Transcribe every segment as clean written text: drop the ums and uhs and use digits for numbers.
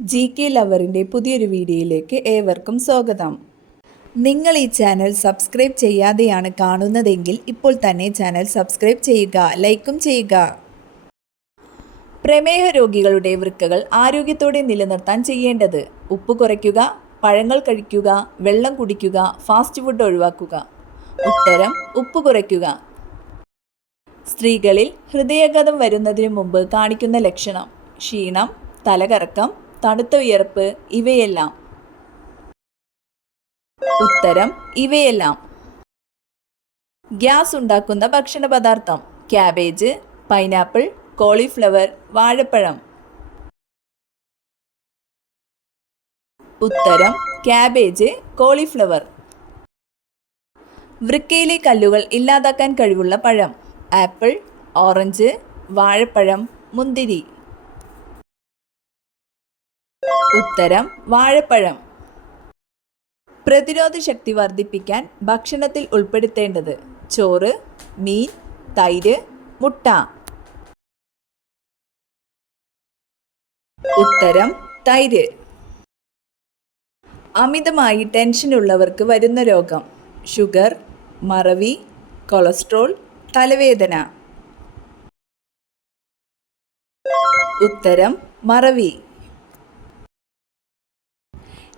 GK ലവറിൻ്റെ പുതിയൊരു വീഡിയോയിലേക്ക് ഏവർക്കും സ്വാഗതം. നിങ്ങൾ ഈ ചാനൽ സബ്സ്ക്രൈബ് ചെയ്യാതെയാണ് കാണുന്നതെങ്കിൽ ഇപ്പോൾ തന്നെ ചാനൽ സബ്സ്ക്രൈബ് ചെയ്യുക, ലൈക്കും ചെയ്യുക. പ്രമേഹ രോഗികളുടെ വൃക്കകൾ ആരോഗ്യത്തോടെ നിലനിർത്താൻ ചെയ്യേണ്ടത്: ഉപ്പ് കുറയ്ക്കുക, പഴങ്ങൾ കഴിക്കുക, വെള്ളം കുടിക്കുക, ഫാസ്റ്റ് ഫുഡ് ഒഴിവാക്കുക. ഉത്തരം: ഉപ്പ് കുറയ്ക്കുക. സ്ത്രീകളിൽ ഹൃദയാഘാതം വരുന്നതിന് മുമ്പ് കാണിക്കുന്ന ലക്ഷണം: ക്ഷീണം, തലകറക്കം, തണുത്ത വിയർപ്പ്, ഇവയെല്ലാം. ഉത്തരം: ഇവയെല്ലാം. ഗ്യാസ് ഉണ്ടാക്കുന്ന ഭക്ഷണ പദാർത്ഥം: ക്യാബേജ്, പൈനാപ്പിൾ, കോളിഫ്ലവർ, വാഴപ്പഴം. ഉത്തരം: ക്യാബേജ്, കോളിഫ്ലവർ. വൃക്കയിലെ കല്ലുകൾ ഇല്ലാതാക്കാൻ കഴിവുള്ള പഴം: ആപ്പിൾ, ഓറഞ്ച്, വാഴപ്പഴം, മുന്തിരി. ഉത്തരം: വാഴപ്പഴം. പ്രതിരോധ ശക്തി വർദ്ധിപ്പിക്കാൻ ഭക്ഷണത്തിൽ ഉൾപ്പെടുത്തേണ്ടത്: ചോറ്, മീൻ, തൈര്, മുട്ട. ഉത്തരം: തൈര്. അമിതമായി ടെൻഷനുള്ളവർക്ക് വരുന്ന രോഗം: ഷുഗർ, മറവി, കൊളസ്ട്രോൾ, തലവേദന. ഉത്തരം: മറവി.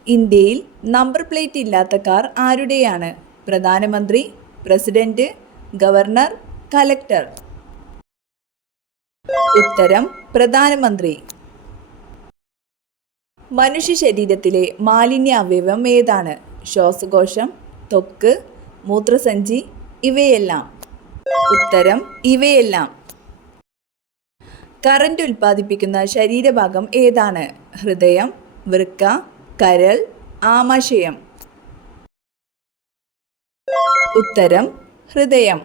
ഇന്ത്യയിൽ നമ്പർ പ്ലേറ്റ് ഇല്ലാത്ത കാർ ആരുടെയാണ്? പ്രധാനമന്ത്രി, പ്രസിഡന്റ്, ഗവർണർ, കലക്ടർ. ഉത്തരം: പ്രധാനമന്ത്രി. മനുഷ്യ ശരീരത്തിലെ മാലിന്യ അവയവം ഏതാണ്? ശ്വാസകോശം, ത്വക്ക്, മൂത്രസഞ്ചി, ഇവയെല്ലാം. ഉത്തരം: ഇവയെല്ലാം. കറന്റ് ഉൽപ്പാദിപ്പിക്കുന്ന ശരീരഭാഗം ഏതാണ്? ഹൃദയം, വൃക്ക, കരൾ, ആമാശയം. ഉത്തരം: ഹൃദയം.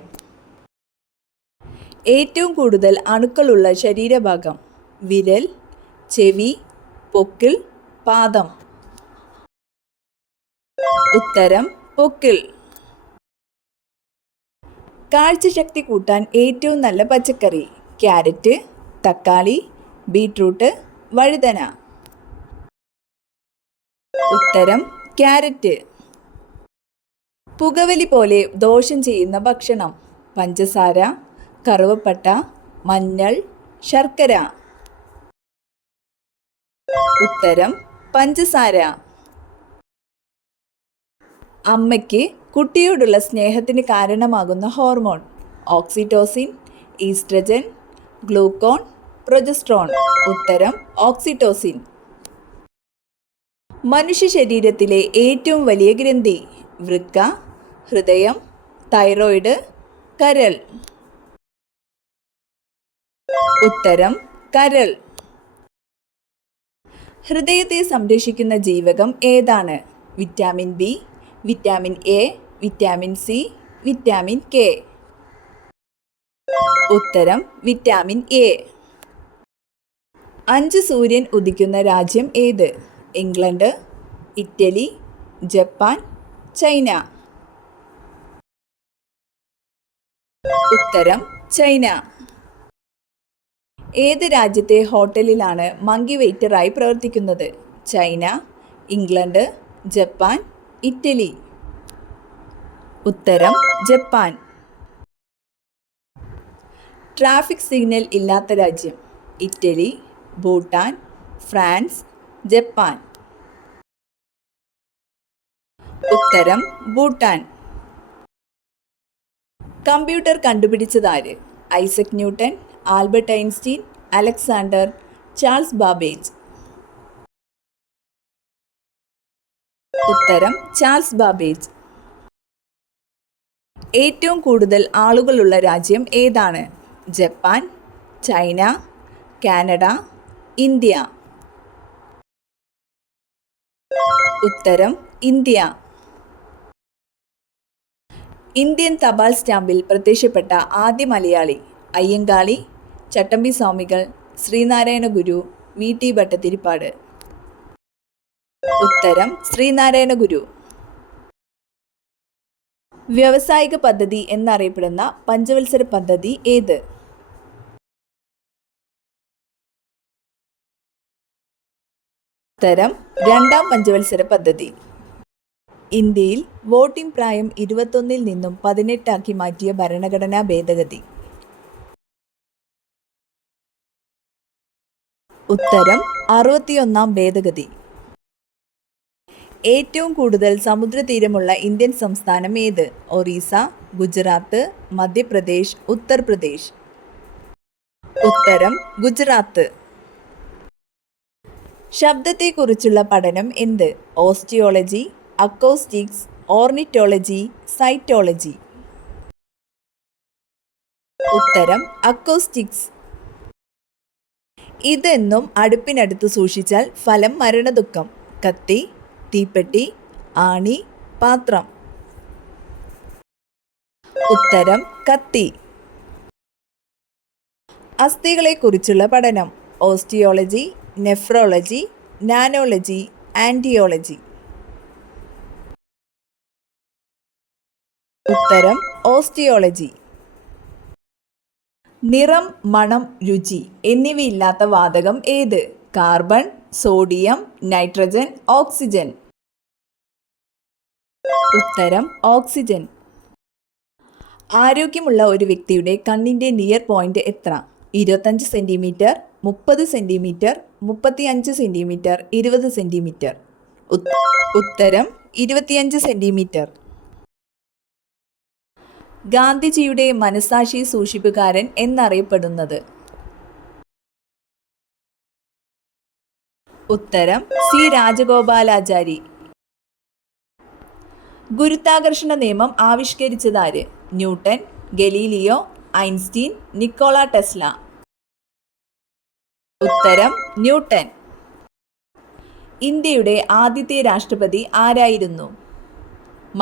ഏറ്റവും കൂടുതൽ അണുക്കളുള്ള ശരീരഭാഗം: വിരൽ, ചെവി, പൊക്കിൾ, പാദം. ഉത്തരം: പൊക്കിൾ. കാഴ്ചശക്തി കൂട്ടാൻ ഏറ്റവും നല്ല പച്ചക്കറി: ക്യാരറ്റ്, തക്കാളി, ബീട്രൂട്ട്, വഴുതന. ഉത്തരം: ക്യാരറ്റ്. പുകവലി പോലെ ദോഷം ചെയ്യുന്ന ഭക്ഷണം: പഞ്ചസാര, കറുവപ്പട്ട, മഞ്ഞൾ, ശർക്കര. ഉത്തരം: പഞ്ചസാര. അമ്മയ്ക്ക് കുട്ടിയോടുള്ള സ്നേഹത്തിന് കാരണമാകുന്ന hormone: oxytocin, oestrogen, Glucon, progesterone. ഉത്തരം: ഓക്സിറ്റോസിൻ. മനുഷ്യ ശരീരത്തിലെ ഏറ്റവും വലിയ ഗ്രന്ഥി: വൃക്ക, ഹൃദയം, തൈറോയിഡ്, കരൾ. ഉത്തരം: കരൾ. ഹൃദയത്തെ സംരക്ഷിക്കുന്ന ജീവകം ഏതാണ്? Vitamin B, vitamin A, vitamin C, vitamin K. ഉത്തരം: വിറ്റാമിൻ എ. 5 സൂര്യൻ ഉദിക്കുന്ന രാജ്യം ഏത്? England, Italy, Japan, China. ഉത്തരം: ചൈന. ഏത് രാജ്യത്തെ ഹോട്ടലിലാണ് മങ്കി വെയിറ്ററായി പ്രവർത്തിക്കുന്നത്? China, England, Japan, Italy. ഉത്തരം: ജപ്പാൻ. ട്രാഫിക് സിഗ്നൽ ഇല്ലാത്ത രാജ്യം: ഇറ്റലി, ഭൂട്ടാൻ, ഫ്രാൻസ്, ജപ്പാൻ. ഉത്തരം: ഭൂട്ടാൻ. കമ്പ്യൂട്ടർ കണ്ടുപിടിച്ചതാര്? Isaac Newton, Albert Einstein, Alexander, Charles Babbage. ഉത്തരം: ചാൾസ് ബാബേജ്. ഏറ്റവും കൂടുതൽ ആളുകളുള്ള രാജ്യം ഏതാണ്? Japan, China, Canada, India. ഉത്തരം: ഇന്ത്യ. ഇന്ത്യൻ തപാൽ സ്റ്റാമ്പിൽ പ്രത്യക്ഷപ്പെട്ട ആദ്യ മലയാളി: അയ്യങ്കാളി, ചട്ടമ്പി സ്വാമികൾ, ശ്രീനാരായണ ഗുരു, VT ഭട്ടതിരിപ്പാട്. ഉത്തരം: ശ്രീനാരായണ ഗുരു. വ്യാവസായിക പദ്ധതി എന്നറിയപ്പെടുന്ന പഞ്ചവത്സര പദ്ധതി ഏത്? ഉത്തരം രണ്ടാം പഞ്ചവത്സര പദ്ധതി. ഇന്ത്യയിൽ വോട്ടിംഗ് പ്രായം 21 നിന്നും 18 മാറ്റിയ ഭരണഘടനാ ഭേദഗതി. ഉത്തരം 61 ഭേദഗതി. ഏറ്റവും കൂടുതൽ സമുദ്രതീരമുള്ള ഇന്ത്യൻ സംസ്ഥാനം ഏത്? ഒറീസ, ഗുജറാത്ത്, മധ്യപ്രദേശ്, ഉത്തർപ്രദേശ്. ഉത്തരം ഗുജറാത്ത്. ശബ്ദത്തെക്കുറിച്ചുള്ള പഠനം എന്ത്? Osteology, acoustics, ornithology, cytology. ഉത്തരം അക്കോസ്റ്റിക്സ്. ഇതെന്നും അടുപ്പിനടുത്ത് സൂക്ഷിച്ചാൽ ഫലം മരണദുഃഖം. കത്തി, തീപ്പെട്ടി, ആണി, പാത്രം. ഉത്തരം കത്തി. അസ്ഥികളെക്കുറിച്ചുള്ള പഠനം. Osteology, nephrology, nanology, antiology. ഉത്തരം ഓസ്റ്റിയോളജി. നിറം, മണം, രുചി എന്നിവയില്ലാത്ത വാതകം ഏത്? Carbon, sodium, nitrogen, oxygen. ഉത്തരം ഓക്സിജൻ. ആരോഗ്യമുള്ള ഒരു വ്യക്തിയുടെ കണ്ണിൻ്റെ നിയർ പോയിന്റ് എത്ര? 25 സെൻറ്റിമീറ്റർ, 30 സെൻറ്റിമീറ്റർ, 35 സെൻറ്റിമീറ്റർ, 20 സെൻറ്റിമീറ്റർ. ഉത്തരം 25 സെൻറ്റിമീറ്റർ. ഗാന്ധിജിയുടെ മനസാക്ഷി സൂക്ഷിപ്പുകാരൻ എന്നറിയപ്പെടുന്നത്? ഉത്തരം സി രാജഗോപാലാചാരി. ഗുരുത്വാകർഷണ നിയമം ആവിഷ്കരിച്ചതാര്? Newton, Galileo, Einstein, Nikola Tesla. ഉത്തരം ന്യൂട്ടൺ. ഇന്ത്യയുടെ ആദ്യത്തെ രാഷ്ട്രപതി ആരായിരുന്നു?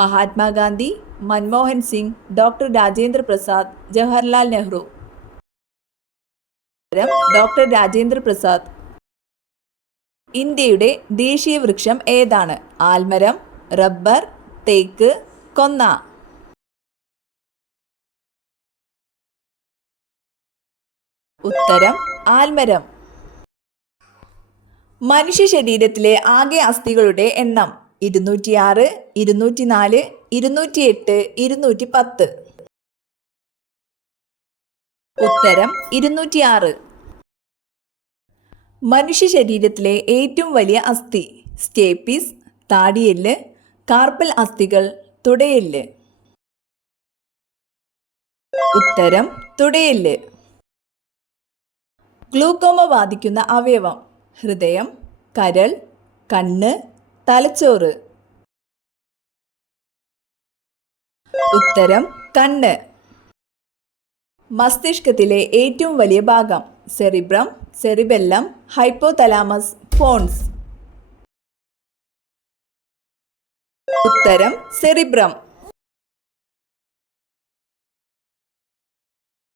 മഹാത്മാഗാന്ധി, മൻമോഹൻ സിംഗ്, ഡോക്ടർ രാജേന്ദ്ര പ്രസാദ്, ജവഹർലാൽ നെഹ്റു. ഉത്തരം ഡോക്ടർ രാജേന്ദ്ര പ്രസാദ്. ഇന്ത്യയുടെ ദേശീയ വൃക്ഷം ഏതാണ്? ആൽമരം, റബ്ബർ, തേക്ക്, കൊന്ന. ഉത്തരം ആൽമരം. മനുഷ്യ ശരീരത്തിലെ ആകെ അസ്ഥികളുടെ എണ്ണം? 206, 204, 208, 210. ഉത്തരം 206. മനുഷ്യ ശരീരത്തിലെ ഏറ്റവും വലിയ അസ്ഥി? സ്റ്റേപ്പീസ്, താടിയെല്ല്, കാർപ്പൽ അസ്ഥികൾ, തുടയെല്ല്. ഉത്തരം തുടയെല്ല്. ഗ്ലൂക്കോമ ബാധിക്കുന്ന അവയവം? ഹൃദയം, കരൾ, കണ്ണ്, തലച്ചോറ്. ഉത്തരം കണ്ണ്. മസ്തിഷ്കത്തിലെ ഏറ്റവും വലിയ ഭാഗം? Cerebrum, cerebellum, hypothalamus, pons. ഉത്തരം സെറിബ്രം.